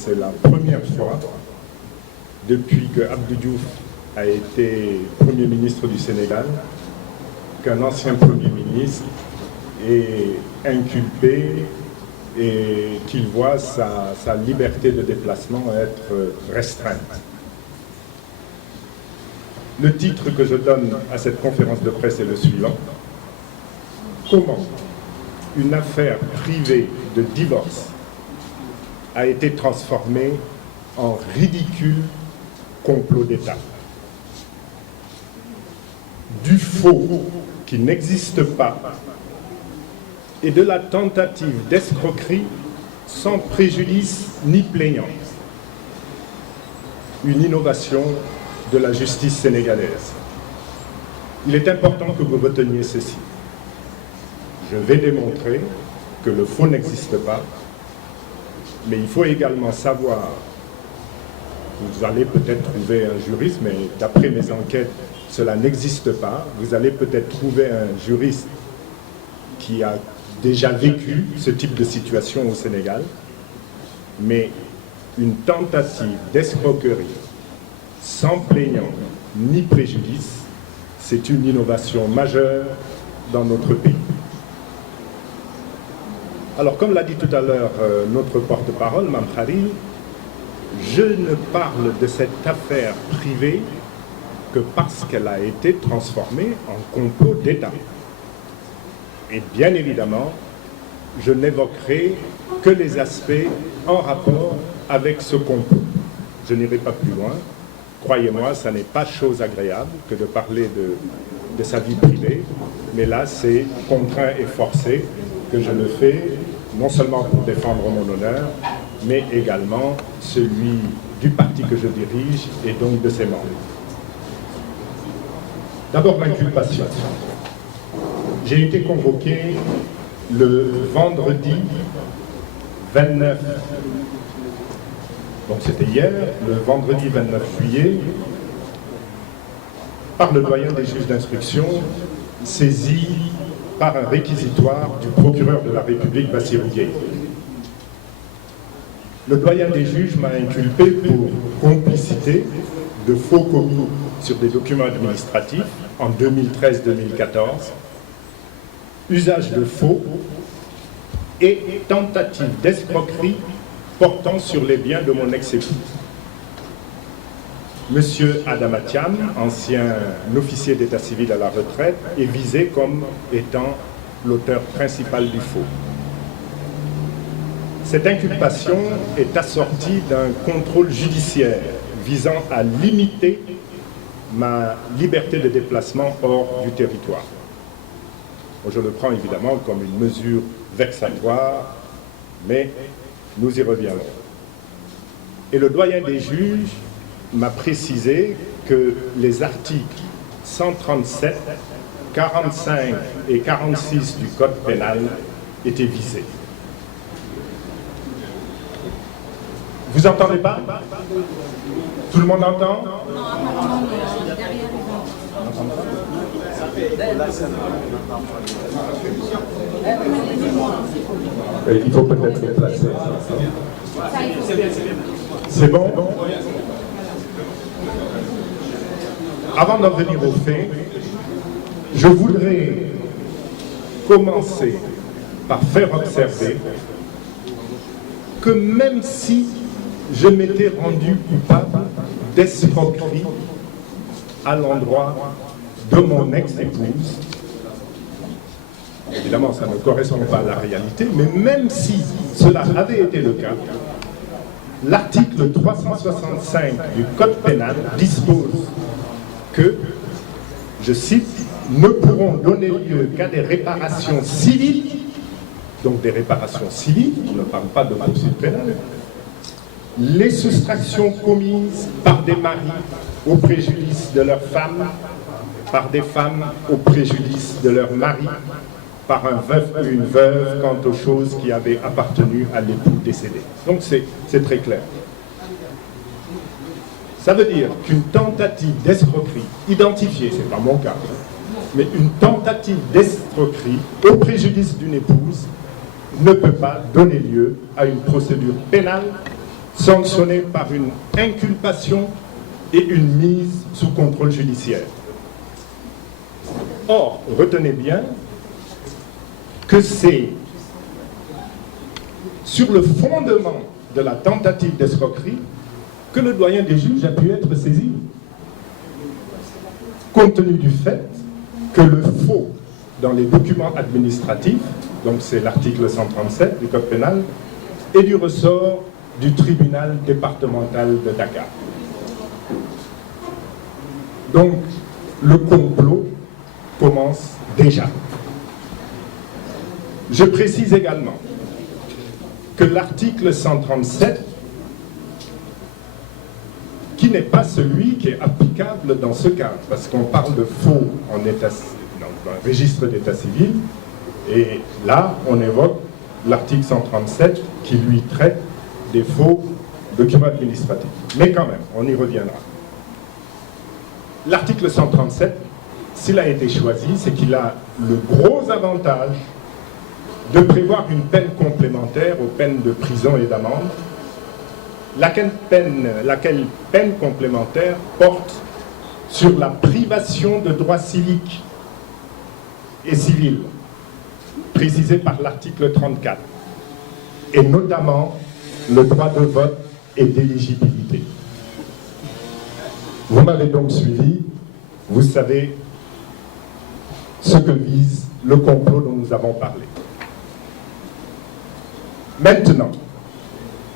c'est la première fois depuis que Abdou Diouf a été Premier ministre du Sénégal qu'un ancien Premier ministre est inculpé et qu'il voit sa liberté de déplacement être restreinte. Le titre que je donne à cette conférence de presse est le suivant: comment une affaire privée de divorce a été transformée en ridicule complot d'État. Du faux qui n'existe pas et de la tentative d'escroquerie sans préjudice ni plaignant. Une innovation de la justice sénégalaise. Il est important que vous reteniez ceci. Je vais démontrer que le faux n'existe pas, mais il faut également savoir, vous allez peut-être trouver un juriste, mais d'après mes enquêtes, cela n'existe pas. Vous allez peut-être trouver un juriste qui a déjà vécu ce type de situation au Sénégal, mais une tentative d'escroquerie sans plaignant ni préjudice, c'est une innovation majeure dans notre pays. Alors, comme l'a dit tout à l'heure notre porte-parole, Mame Khary, je ne parle de cette affaire privée que parce qu'elle a été transformée en complot d'État. Et bien évidemment, je n'évoquerai que les aspects en rapport avec ce complot. Je n'irai pas plus loin. Croyez-moi, ça n'est pas chose agréable que de parler de sa vie privée, mais là, c'est contraint et forcé que je le fais, non seulement pour défendre mon honneur, mais également celui du parti que je dirige et donc de ses membres. D'abord, l'inculpation. J'ai été convoqué le vendredi 29, donc c'était hier, le vendredi 29 juillet, par le doyen des juges d'instruction, saisi par un réquisitoire du procureur de la République, Bassirou Gueye. Le doyen des juges m'a inculpé pour complicité de faux commis sur des documents administratifs en 2013-2014, usage de faux et tentative d'escroquerie portant sur les biens de mon ex-épouse. Monsieur Adama Thiam, ancien officier d'état civil à la retraite, est visé comme étant l'auteur principal du faux. Cette inculpation est assortie d'un contrôle judiciaire visant à limiter ma liberté de déplacement hors du territoire. Je le prends évidemment comme une mesure vexatoire, mais nous y reviendrons. Et le doyen des juges m'a précisé que les articles 137, 45 et 46 du Code pénal étaient visés. Vous entendez pas? Tout le monde entend? Il faut peut-être les placer. C'est bon? Avant d'en venir aux faits, je voudrais commencer par faire observer que même si je m'étais rendu coupable d'escroquerie à l'endroit de mon ex-épouse, évidemment ça ne correspond pas à la réalité, mais même si cela avait été le cas, l'article 365 du Code pénal dispose que, je cite, ne pourront donner lieu qu'à des réparations civiles, donc des réparations civiles, on ne parle pas de poursuite pénale, les soustractions commises par des maris au préjudice de leurs femmes, par des femmes au préjudice de leurs maris, par un veuf ou une veuve quant aux choses qui avaient appartenu à l'époux décédé. Donc c'est très clair. Ça veut dire qu'une tentative d'escroquerie identifiée, c'est pas mon cas, mais une tentative d'escroquerie au préjudice d'une épouse ne peut pas donner lieu à une procédure pénale sanctionné par une inculpation et une mise sous contrôle judiciaire. Or, retenez bien que c'est sur le fondement de la tentative d'escroquerie que le doyen des juges a pu être saisi, compte tenu du fait que le faux dans les documents administratifs, donc c'est l'article 137 du Code pénal, est du ressort du tribunal départemental de Dakar. Donc, le complot commence déjà. Je précise également que l'article 137, qui n'est pas celui qui est applicable dans ce cas, parce qu'on parle de faux dans le registre d'état civil, et là, on évoque l'article 137 qui lui traite des faux documents administratifs. Mais quand même, on y reviendra. L'article 137, s'il a été choisi, c'est qu'il a le gros avantage de prévoir une peine complémentaire aux peines de prison et d'amende, laquelle peine complémentaire porte sur la privation de droits civiques et civils, précisé par l'article 34, et notamment le droit de vote et d'éligibilité. Vous m'avez donc suivi, vous savez ce que vise le complot dont nous avons parlé. Maintenant,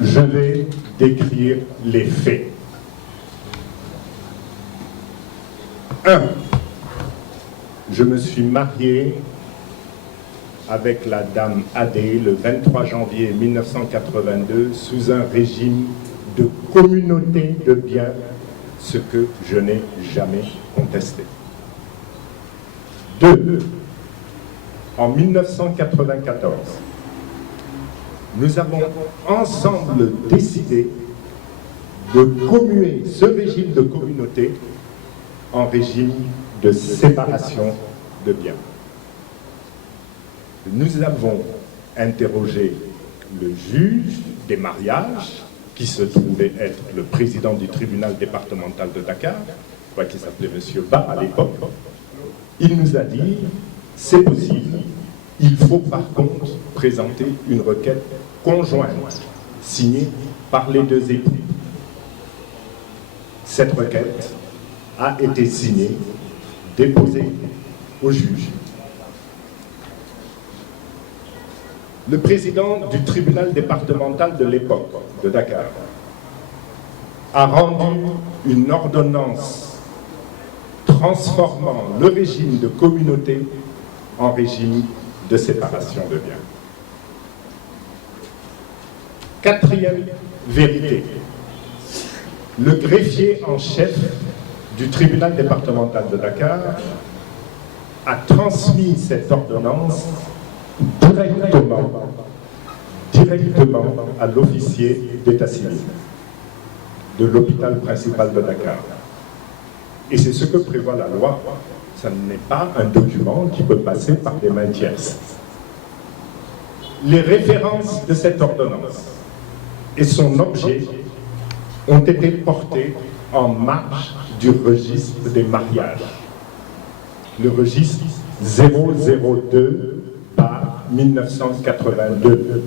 je vais décrire les faits. 1. Je me suis marié avec la dame Adé le 23 janvier 1982 sous un régime de communauté de biens, ce que je n'ai jamais contesté. 2. En 1994, nous avons ensemble décidé de commuer ce régime de communauté en régime de séparation de biens. Nous avons interrogé le juge des mariages, qui se trouvait être le président du tribunal départemental de Dakar, je crois qu'il s'appelait M. Ba à l'époque. Il nous a dit, c'est possible, il faut par contre présenter une requête conjointe, signée par les deux époux. Cette requête a été signée, déposée au juge. Le président du tribunal départemental de l'époque, de Dakar, a rendu une ordonnance transformant le régime de communauté en régime de séparation de biens. Quatrième vérité, le greffier en chef du tribunal départemental de Dakar a transmis cette ordonnance directement à l'officier d'état civil de l'hôpital principal de Dakar. Et c'est ce que prévoit la loi. Ça n'est pas un document qui peut passer par des mains tierces. Les références de cette ordonnance et son objet ont été portés en marge du registre des mariages. Le registre 002 par 1982,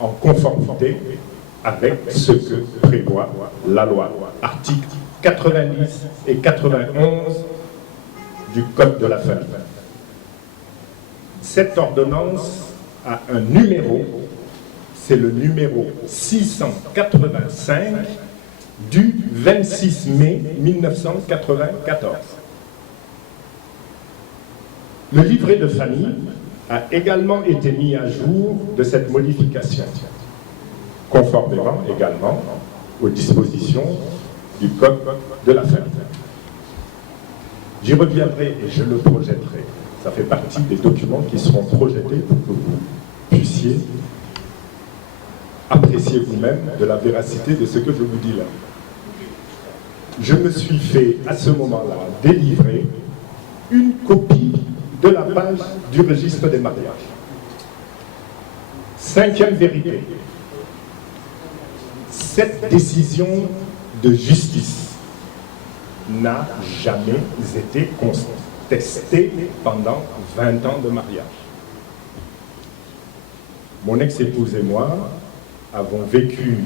en conformité avec ce que prévoit la loi. Articles 90 et 91 du Code de la famille. Cette ordonnance a un numéro, c'est le numéro 685 du 26 mai 1994. Le livret de famille a également été mis à jour de cette modification, conformément également aux dispositions du Code de la famille. J'y reviendrai et je le projetterai. Ça fait partie des documents qui seront projetés pour que vous puissiez apprécier vous-même de la véracité de ce que je vous dis là. Je me suis fait à ce moment-là délivrer une copie de la page du registre des mariages. Cinquième vérité. Cette décision de justice n'a jamais été contestée pendant 20 ans de mariage. Mon ex-épouse et moi avons vécu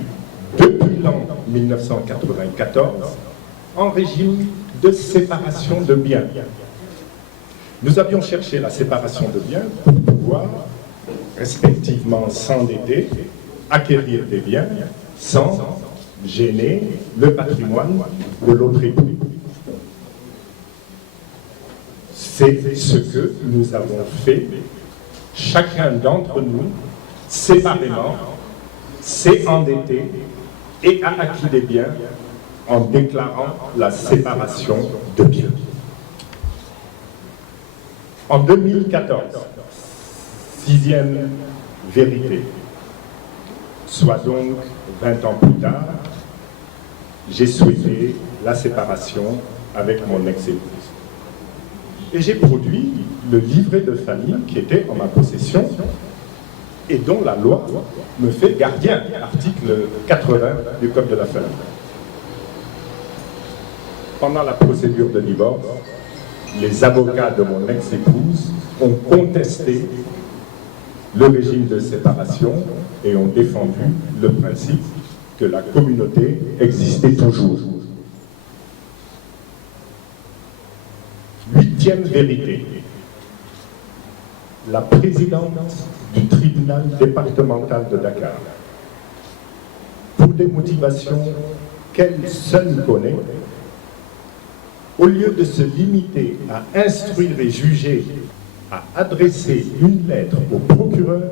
depuis l'an 1994 en régime de séparation de biens. Nous avions cherché la séparation de biens pour pouvoir respectivement s'endetter, acquérir des biens sans gêner le patrimoine de l'autre époux. C'est ce que nous avons fait, chacun d'entre nous, séparément, s'est endetté et a acquis des biens en déclarant la séparation de biens. En 2014, sixième vérité, soit donc 20 ans plus tard, j'ai souhaité la séparation avec mon ex-épouse. Et j'ai produit le livret de famille qui était en ma possession et dont la loi me fait gardien, article 80 du Code de la famille. Pendant la procédure de divorce, les avocats de mon ex-épouse ont contesté le régime de séparation et ont défendu le principe que la communauté existait toujours. Huitième vérité. La présidente du tribunal départemental de Dakar, pour des motivations qu'elle seule connaît, au lieu de se limiter à instruire et juger, a adressé une lettre au procureur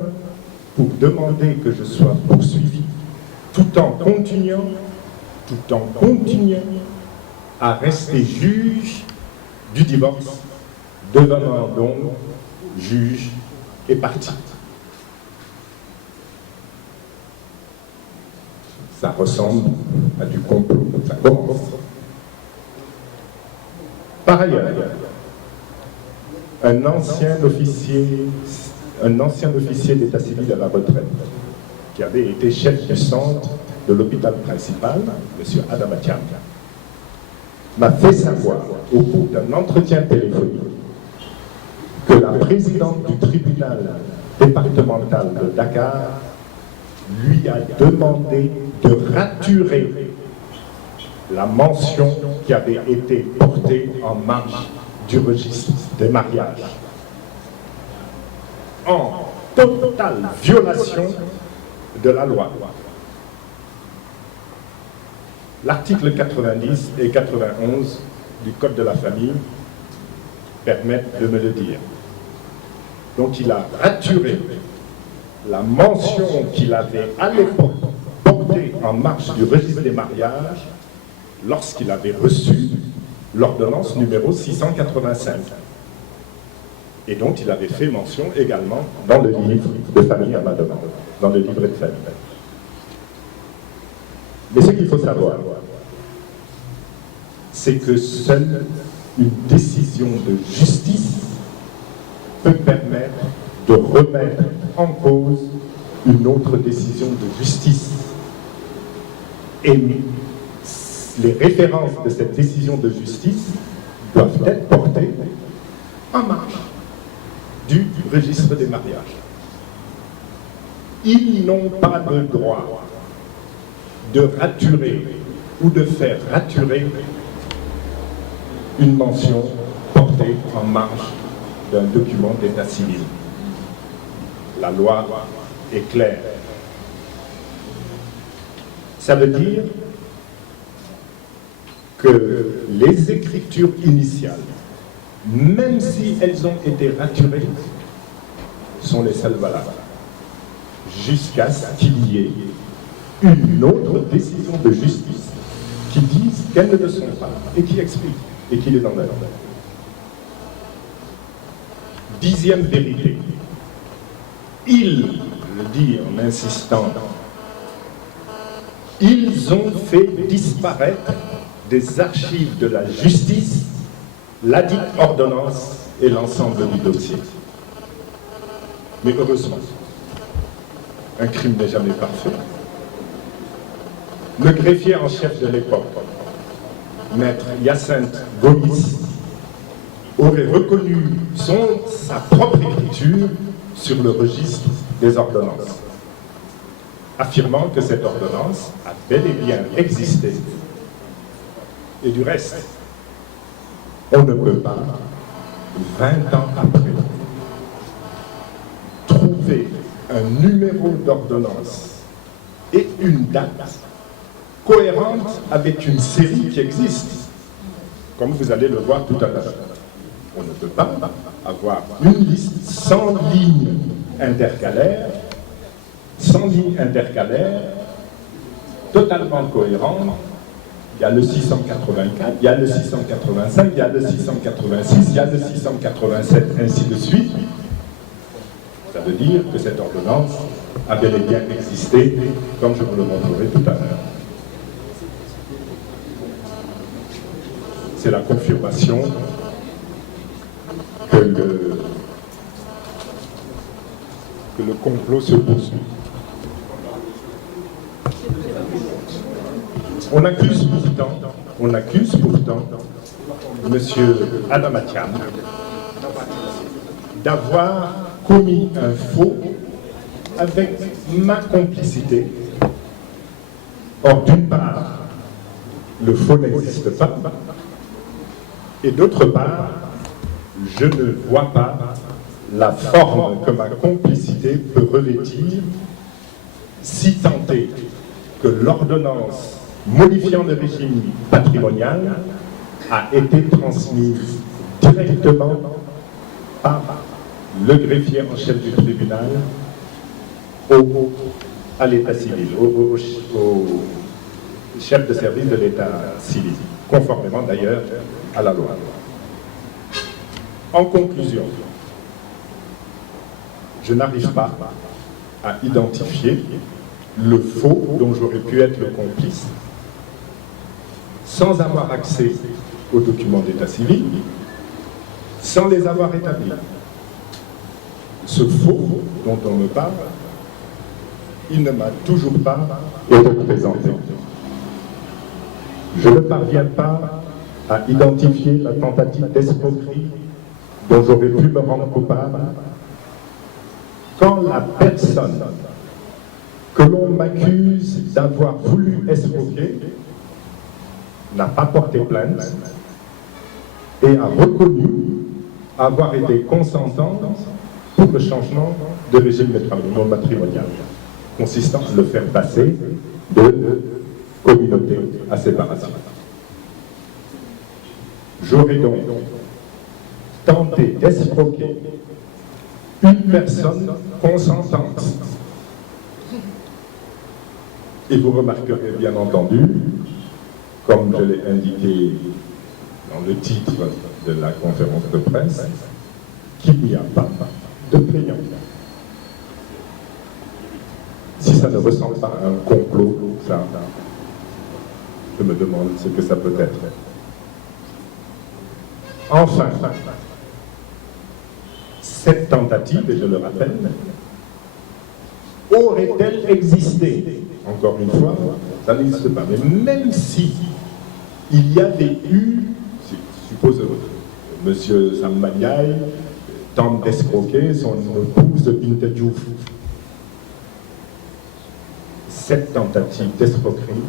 pour demander que je sois poursuivi tout en continuant à rester juge du divorce, devenant donc juge et partie. Ça ressemble à du complot, ça commence. Par ailleurs, un ancien officier d'état civil à la retraite, qui avait été chef du centre de l'hôpital principal, M. Adamatian, m'a fait savoir au cours d'un entretien téléphonique que la présidente du tribunal départemental de Dakar lui a demandé de raturer la mention qui avait été portée en marge du registre des mariages, en totale violation de la loi. L'article 90 et 91 du Code de la famille permettent de me le dire. Donc il a raturé la mention qu'il avait à l'époque portée en marge du registre des mariages lorsqu'il avait reçu l'ordonnance numéro 685 et dont il avait fait mention également dans le livre de famille à ma demande, dans le livret de famille. Mais ce qu'il faut savoir, c'est que seule une décision de justice peut permettre de remettre en cause une autre décision de justice. Et les références de cette décision de justice doivent être portées en marge du registre des mariages. Ils n'ont pas le droit de raturer ou de faire raturer une mention portée en marge d'un document d'état civil. La loi est claire. Ça veut dire que les écritures initiales, même si elles ont été raturées, sont les seules valables, jusqu'à ce qu'il y ait une autre décision de justice qui dise qu'elles ne le sont pas et qui explique et qui les emmène. Dixième vérité. Il, le dit en insistant, ils ont fait disparaître des archives de la justice la dite ordonnance et l'ensemble du dossier. Mais heureusement, un crime n'est jamais parfait. Le greffier en chef de l'époque, maître Hyacinthe Gomis, aurait reconnu sa propre écriture sur le registre des ordonnances, affirmant que cette ordonnance a bel et bien existé. Et du reste, on ne peut pas, 20 ans après, trouver un numéro d'ordonnance et une date cohérente avec une série qui existe, comme vous allez le voir tout à l'heure. On ne peut pas avoir une liste sans lignes intercalaires, totalement cohérente. Il y a le 684, il y a le 685, il y a le 686, il y a le 687, ainsi de suite. Ça veut dire que cette ordonnance a bel et bien existé, comme je vous le montrerai tout à l'heure. C'est la confirmation que le complot se poursuit. On accuse pourtant M. Adamatian d'avoir commis un faux avec ma complicité. Or, d'une part, le faux n'existe pas, et d'autre part, je ne vois pas la forme que ma complicité peut revêtir, si tant est que l'ordonnance modifiant le régime patrimonial a été transmise directement par le greffier en chef du tribunal à l'état civil, au chef de service de l'état civil, conformément d'ailleurs à la loi. En conclusion, je n'arrive pas à identifier le faux dont j'aurais pu être le complice sans avoir accès aux documents d'état civil, sans les avoir établis. Ce faux dont on me parle, il ne m'a toujours pas été présenté. Je ne parviens pas à identifier la tentative d'escroquerie dont j'aurais pu me rendre coupable quand la personne que l'on m'accuse d'avoir voulu escroquer n'a pas porté plainte et a reconnu avoir été consentante pour le changement de régime matrimonial, consistant à le faire passer de communauté à séparation. J'aurais donc tenté d'escroquer une personne consentante. Et vous remarquerez bien entendu, comme je l'ai indiqué dans le titre de la conférence de presse, qu'il n'y a pas de plaignant. Si ça ne ressemble pas à un complot, ça, je me demande ce que ça peut être. Enfin, cette tentative, et je le rappelle, aurait-elle existé? Encore une fois, ça n'existe pas. Mais même si il y avait eu, suppose M. Sambadiaï tente d'escroquer son épouse Binta Diouf, cette tentative d'escroquerie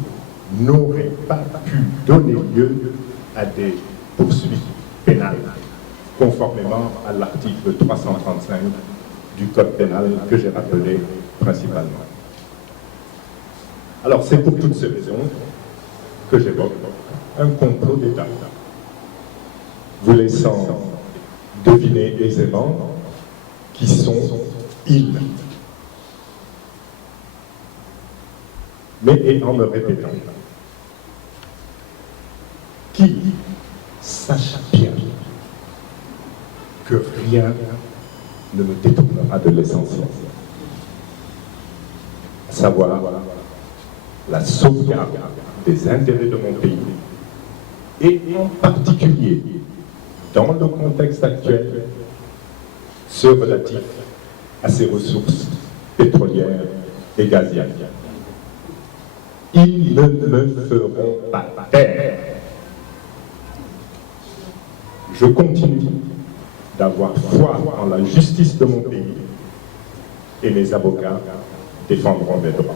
n'aurait pas pu donner lieu à des poursuites pénales, conformément à l'article 335 du Code pénal que j'ai rappelé principalement. Alors c'est pour toutes ces raisons que j'évoque un complot d'État, vous laissant deviner aisément qui sont ils. Mais et en me répétant, qui sache bien que rien ne me détournera de l'essentiel, à savoir la sauvegarde des intérêts de mon pays, et en particulier, dans le contexte actuel, ceux relatifs à ses ressources pétrolières et gazières. Ils ne me feront pas taire. Je continue d'avoir foi en la justice de mon pays et mes avocats défendront mes droits.